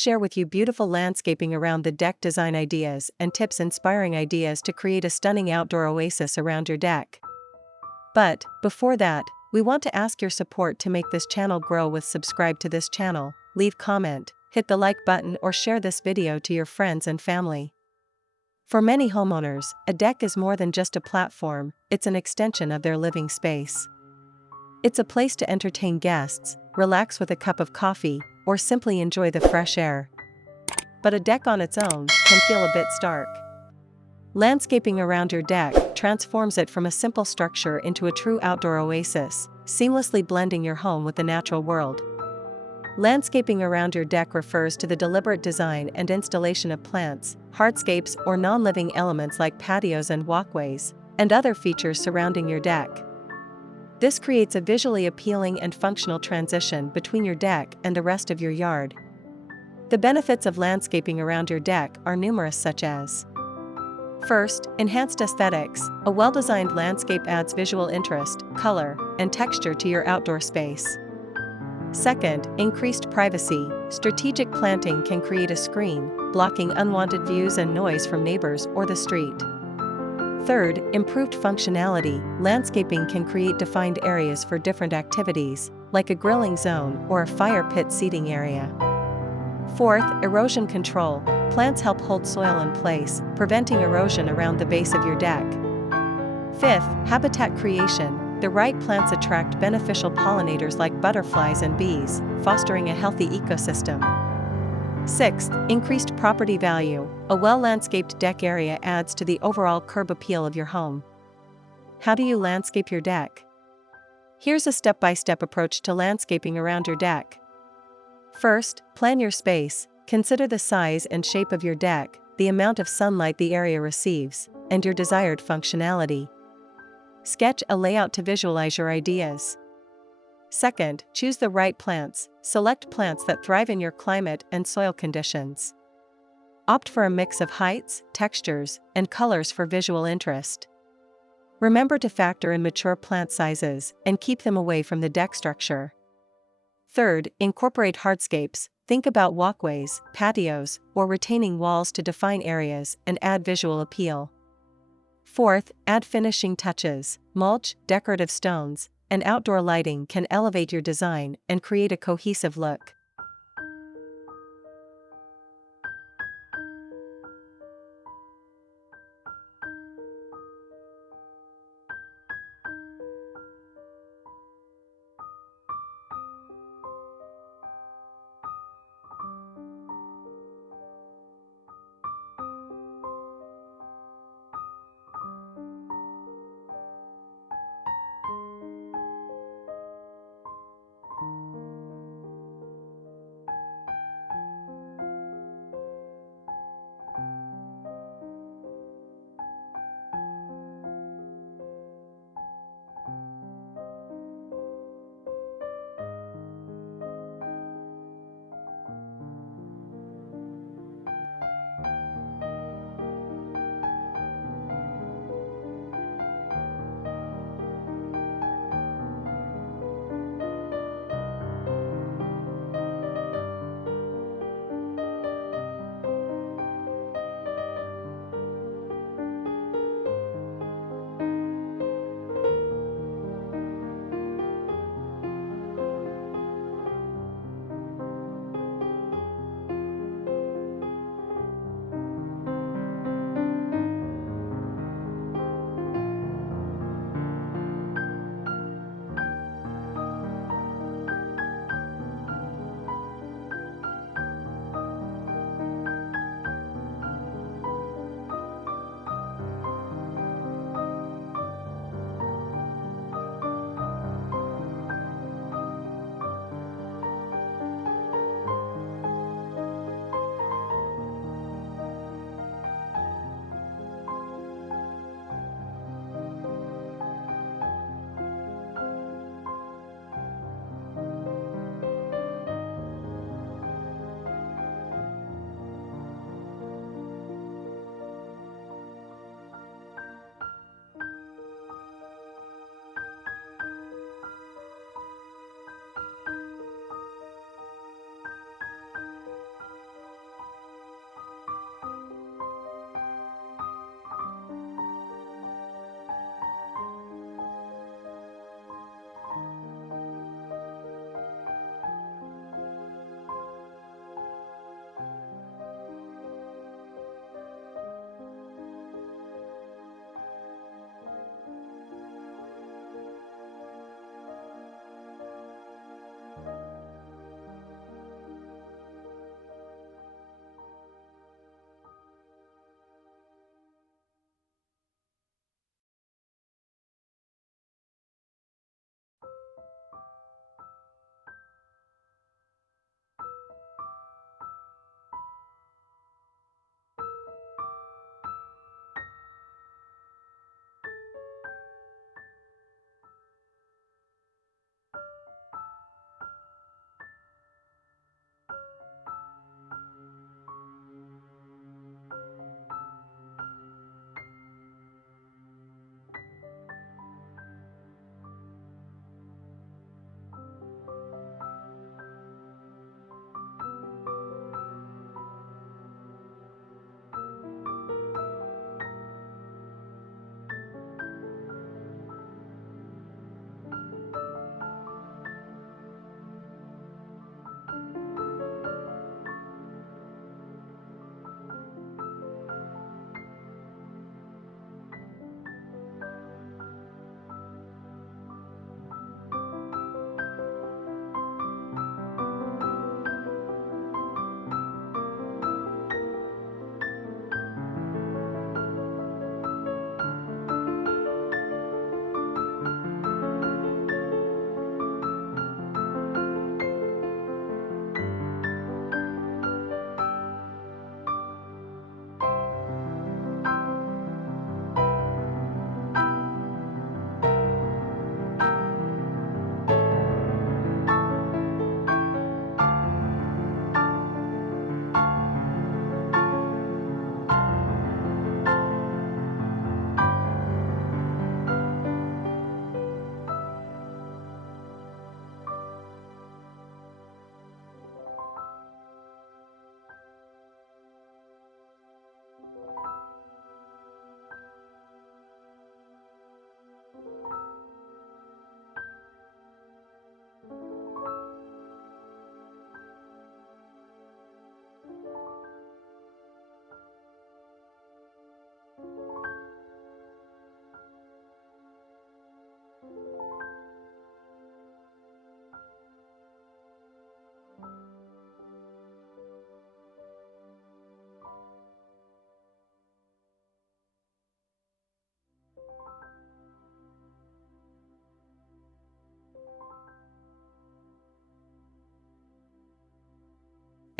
share with you beautiful landscaping around the deck design ideas and tips inspiring ideas to create a stunning outdoor oasis around your deck. But, before that, we want to ask your support to make this channel grow with subscribe to this channel, leave comment, hit the like button or share this video to your friends and family. For many homeowners, a deck is more than just a platform, it's an extension of their living space. It's a place to entertain guests, relax with a cup of coffee, or simply enjoy the fresh air. But a deck on its own can feel a bit stark. Landscaping around your deck transforms it from a simple structure into a true outdoor oasis, seamlessly blending your home with the natural world. Landscaping around your deck refers to the deliberate design and installation of plants, hardscapes or non-living elements like patios and walkways, and other features surrounding your deck. This creates a visually appealing and functional transition between your deck and the rest of your yard. The benefits of landscaping around your deck are numerous, such as: first, enhanced aesthetics. A well-designed landscape adds visual interest, color, and texture to your outdoor space. Second, increased privacy. Strategic planting can create a screen, blocking unwanted views and noise from neighbors or the street. Third, improved functionality. Landscaping can create defined areas for different activities, like a grilling zone or a fire pit seating area. Fourth, erosion control. Plants help hold soil in place, preventing erosion around the base of your deck. Fifth, habitat creation. The right plants attract beneficial pollinators like butterflies and bees, fostering a healthy ecosystem. Sixth, increased property value. A well-landscaped deck area adds to the overall curb appeal of your home. How do you landscape your deck? Here's a step-by-step approach to landscaping around your deck. First, plan your space. Consider the size and shape of your deck, the amount of sunlight the area receives, and your desired functionality. Sketch a layout to visualize your ideas. Second, choose the right plants. Select plants that thrive in your climate and soil conditions. Opt for a mix of heights, textures, and colors for visual interest. Remember to factor in mature plant sizes and keep them away from the deck structure. Third, incorporate hardscapes. Think about walkways, patios, or retaining walls to define areas and add visual appeal. Fourth, add finishing touches. Mulch, decorative stones, and outdoor lighting can elevate your design and create a cohesive look.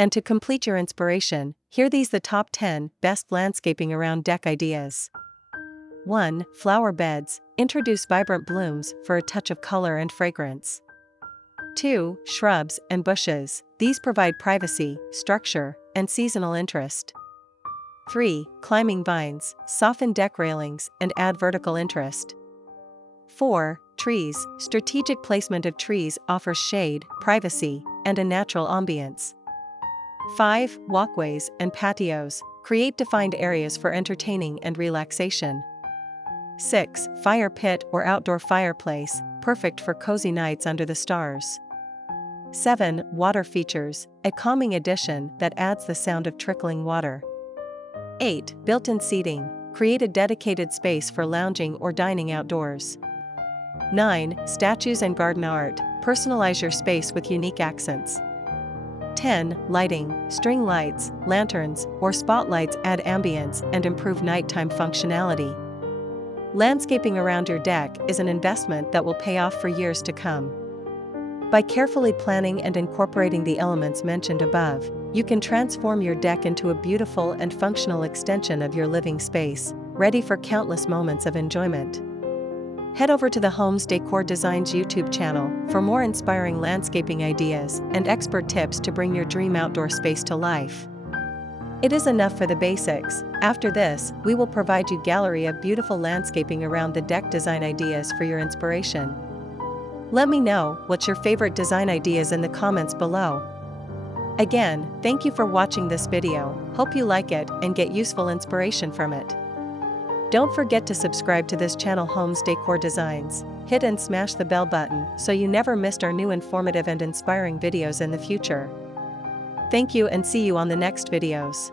And to complete your inspiration, here these the top 10 best landscaping around deck ideas. 1. Flower beds, introduce vibrant blooms for a touch of color and fragrance. 2. Shrubs and bushes, these provide privacy, structure, and seasonal interest. 3. Climbing vines, soften deck railings and add vertical interest. 4. Trees, strategic placement of trees offers shade, privacy, and a natural ambience. 5. Walkways and patios, create defined areas for entertaining and relaxation. 6. Fire pit or outdoor fireplace, perfect for cozy nights under the stars. 7. Water features, a calming addition that adds the sound of trickling water. 8. Built-in seating, create a dedicated space for lounging or dining outdoors. 9. Statues and garden art, personalize your space with unique accents. 10. Lighting, string lights, lanterns, or spotlights add ambience and improve nighttime functionality. Landscaping around your deck is an investment that will pay off for years to come. By carefully planning and incorporating the elements mentioned above, you can transform your deck into a beautiful and functional extension of your living space, ready for countless moments of enjoyment. Head over to the Homes Decor Designs YouTube channel for more inspiring landscaping ideas and expert tips to bring your dream outdoor space to life. It is enough for the basics. After this, we will provide you a gallery of beautiful landscaping around the deck design ideas for your inspiration. Let me know what's your favorite design ideas in the comments below. Again, thank you for watching this video, hope you like it and get useful inspiration from it. Don't forget to subscribe to this channel Homes Decor Designs, hit and smash the bell button so you never missed our new informative and inspiring videos in the future. Thank you and see you on the next videos.